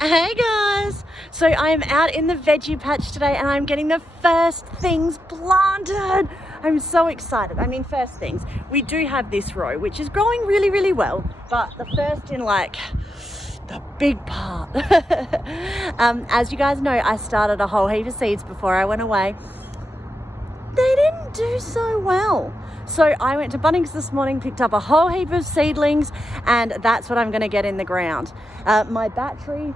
Hey guys! So I am out in the veggie patch today and I'm getting the first things planted. I'm so excited. I mean, first things, we do have this row which is growing really well, but the first in like the big part. As you guys know, I started a whole heap of seeds before I went away. They didn't do so well. So I went to Bunnings this morning, picked up a whole heap of seedlings, and that's what I'm going to get in the ground. My battery,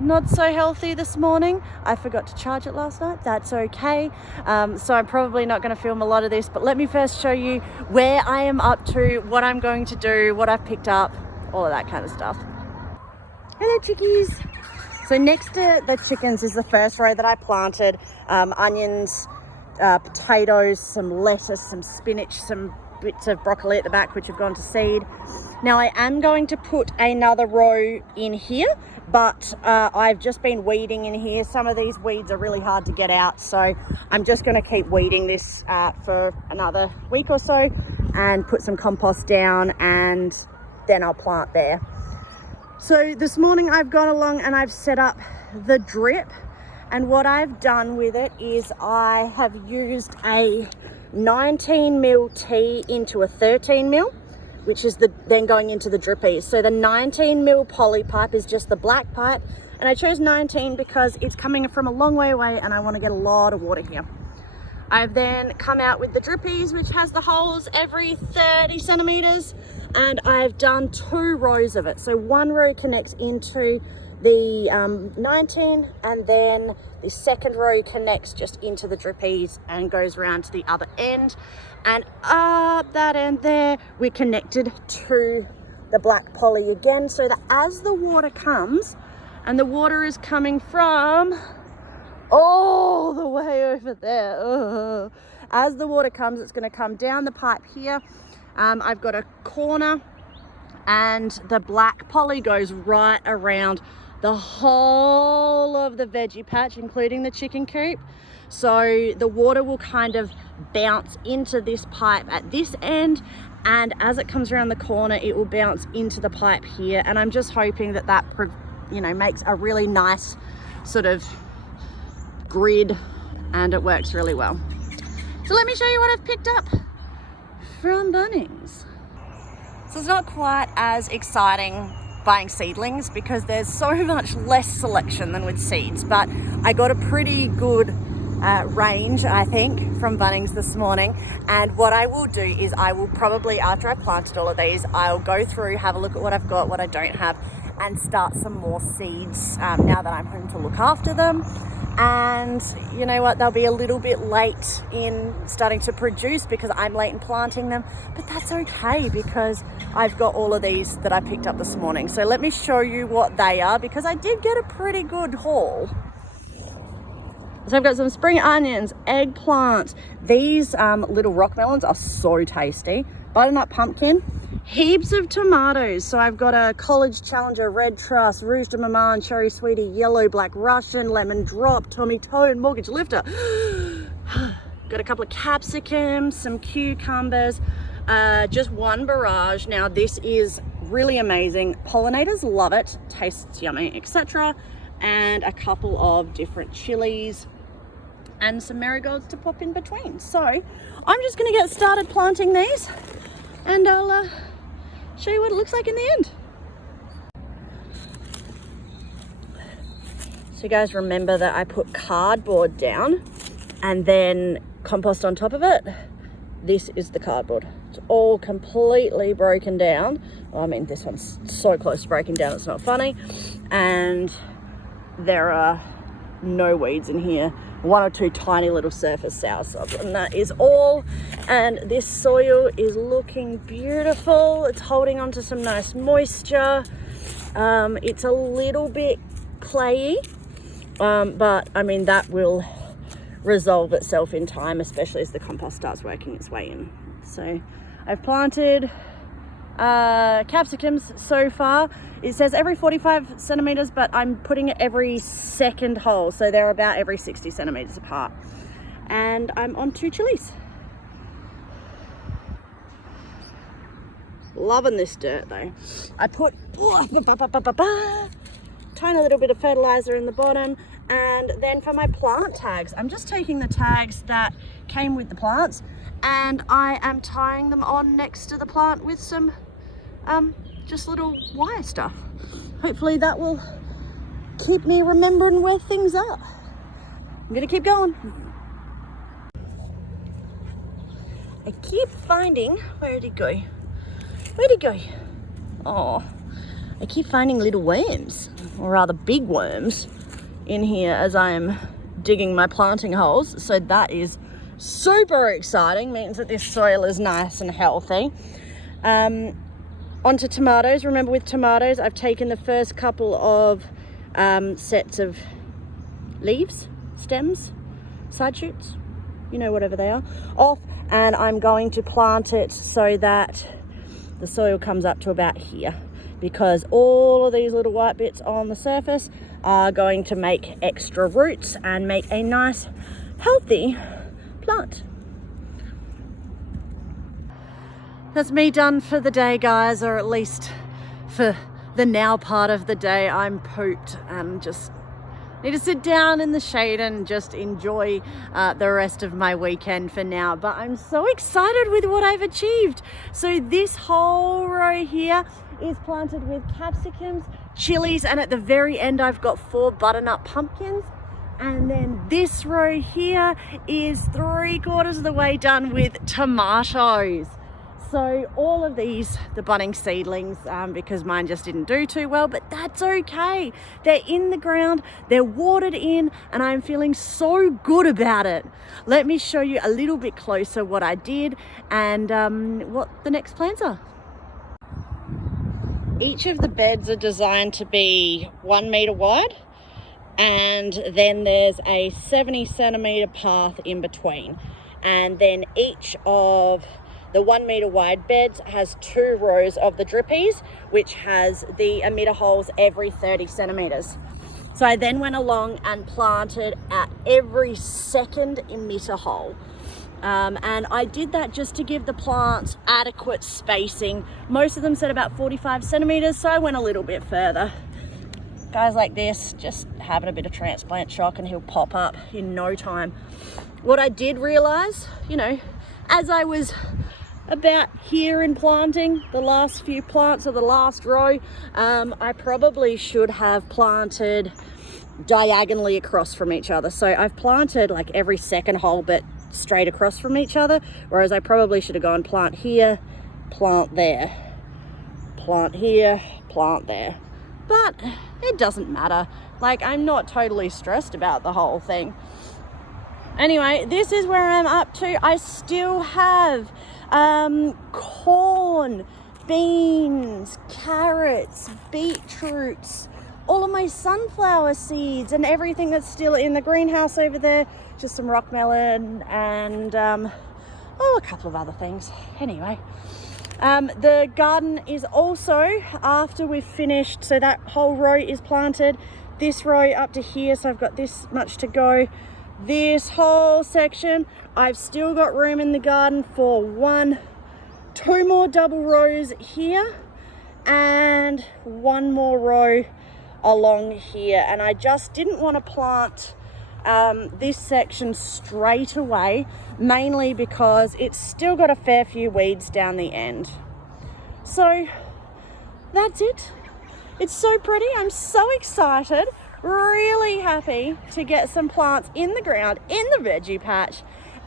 not so healthy this morning. I forgot to charge it last night. That's okay. So I'm probably not going to film a lot of this, but let me first show you where I am up to, what I'm going to do, what I've picked up, all of that kind of stuff. Hello chickies. So next to the chickens is the first row that I planted. Onions, potatoes, some lettuce, some spinach, some bits of broccoli at the back which have gone to seed. Now I am going to put another row in here, but I've just been weeding in here. Some of these weeds are really hard to get out, so I'm just going to keep weeding this for another week or so and put some compost down, and then I'll plant there. So this morning I've gone along and I've set up the drip. And what I've done with it is I have used a 19mm T into a 13mm, which is then going into the drippies. So the 19mm poly pipe is just the black pipe, and I chose 19 because it's coming from a long way away and I want to get a lot of water here. I've then come out with the drippies, which has the holes every 30 centimeters, and I've done 2 rows of it. So one row connects into the 19, and then the second row connects just into the drippies and goes around to the other end, and up that end there we're connected to the black poly again, so that as the water comes, and the water is coming from all the way over there, as the water comes, it's going to come down the pipe here. I've got a corner and the black poly goes right around the whole of the veggie patch, including the chicken coop. So the water will kind of bounce into this pipe at this end, and as it comes around the corner, it will bounce into the pipe here. And I'm just hoping that that, you know, makes a really nice sort of grid, and it works really well. So let me show you what I've picked up from Bunnings. So it's not quite as exciting buying seedlings because there's so much less selection than with seeds, but I got a pretty good range, I think, from Bunnings this morning. And what I will do is I will probably, after I've planted all of these, I'll go through, have a look at what I've got, what I don't have, and start some more seeds now that I'm home to look after them. And you know what, they'll be a little bit late in starting to produce because I'm late in planting them, but that's okay because I've got all of these that I picked up this morning. So let me show you what they are, because I did get a pretty good haul. So I've got some spring onions, eggplant. These little rock melons are so tasty. Butternut pumpkin, heaps of tomatoes. So I've got a College Challenger, Red Truss, Rouge de Maman, Cherry Sweetie, Yellow Black Russian, Lemon Drop, Tommy Tone, Mortgage Lifter. Got a couple of capsicums, some cucumbers, just one barrage. Now this is really amazing. Pollinators love it, tastes yummy, etc. And a couple of different chilies and some marigolds to pop in between. So I'm just going to get started planting these, and I'll show you what it looks like in the end. So you guys remember that I put cardboard down and then compost on top of it. This is the cardboard. It's all completely broken down. Well, I mean, this one's so close to breaking down, it's not funny. And there are no weeds in here. 1 or 2 tiny little surface soursop, and that is all. And this soil is looking beautiful. It's holding on to some nice moisture. It's a little bit clayey, but I mean, that will resolve itself in time, especially as the compost starts working its way in. So I've planted capsicums so far. It says every 45 centimeters, but I'm putting it every second hole, so they're about every 60 centimeters apart. And I'm on 2 chilies. Loving this dirt though. I put tiny little bit of fertilizer in the bottom. And then for my plant tags, I'm just taking the tags that came with the plants and I am tying them on next to the plant with some just little wire stuff. Hopefully that will keep me remembering where things are. I'm gonna keep going. I keep finding, where did he go? Where'd he go? Oh, I keep finding little worms, or rather big worms, in here as I am digging my planting holes. So that is super exciting, means that this soil is nice and healthy. Onto tomatoes. Remember, with tomatoes, I've taken the first couple of sets of leaves, stems, side shoots, you know, whatever they are, off, and I'm going to plant it so that the soil comes up to about here, because all of these little white bits on the surface are going to make extra roots and make a nice healthy plant. That's me done for the day, guys, or at least for the now part of the day. I'm pooped and just need to sit down in the shade and just enjoy the rest of my weekend for now. But I'm so excited with what I've achieved. So this whole row here is planted with capsicums, chilies, and at the very end I've got 4 butternut pumpkins. And then this row here is 3/4 of the way done with tomatoes. So all of these, the budding seedlings, because mine just didn't do too well, but that's okay. They're in the ground, they're watered in, and I'm feeling so good about it. Let me show you a little bit closer what I did and what the next plants are. Each of the beds are designed to be 1 meter wide, and then there's a 70 centimeter path in between. And then each of the 1 meter wide beds has 2 rows of the drippies, which has the emitter holes every 30 centimeters. So I then went along and planted at every second emitter hole. And I did that just to give the plants adequate spacing. Most of them said about 45 centimeters, so I went a little bit further. Guys like this, just having a bit of transplant shock and he'll pop up in no time. What I did realize, you know, as I was about here in planting the last few plants of the last row, I probably should have planted diagonally across from each other. So I've planted like every second hole but straight across from each other, whereas I probably should have gone plant here, plant there, plant here, plant there. But it doesn't matter. Like, I'm not totally stressed about the whole thing. Anyway, this is where I'm up to. I still have corn, beans, carrots, beetroots, all of my sunflower seeds and everything that's still in the greenhouse over there. Just some rock melon and a couple of other things. Anyway, the garden is also, after we've finished, so that whole row is planted, this row up to here, so I've got this much to go. This whole section, I've still got room in the garden for 2 more double rows here and 1 more row along here. And I just didn't want to plant this section straight away, mainly because it's still got a fair few weeds down the end. So that's it. It's so pretty. I'm so excited. Really happy to get some plants in the ground in the veggie patch,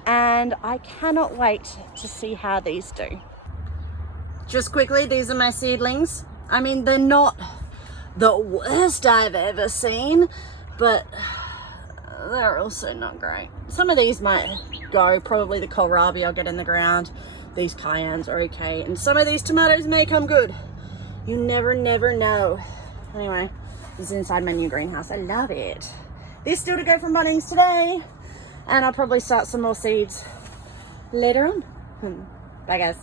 and I cannot wait to see how these do. Just quickly, these are my seedlings. I mean, they're not the worst I've ever seen, but they're also not great. Some of these might go, probably the kohlrabi I'll get in the ground. These cayennes are okay, and some of these tomatoes may come good. You never know. Anyway, this is inside my new greenhouse. I love it. There's still to go from Bunnings today, and I'll probably start some more seeds later on. Bye guys.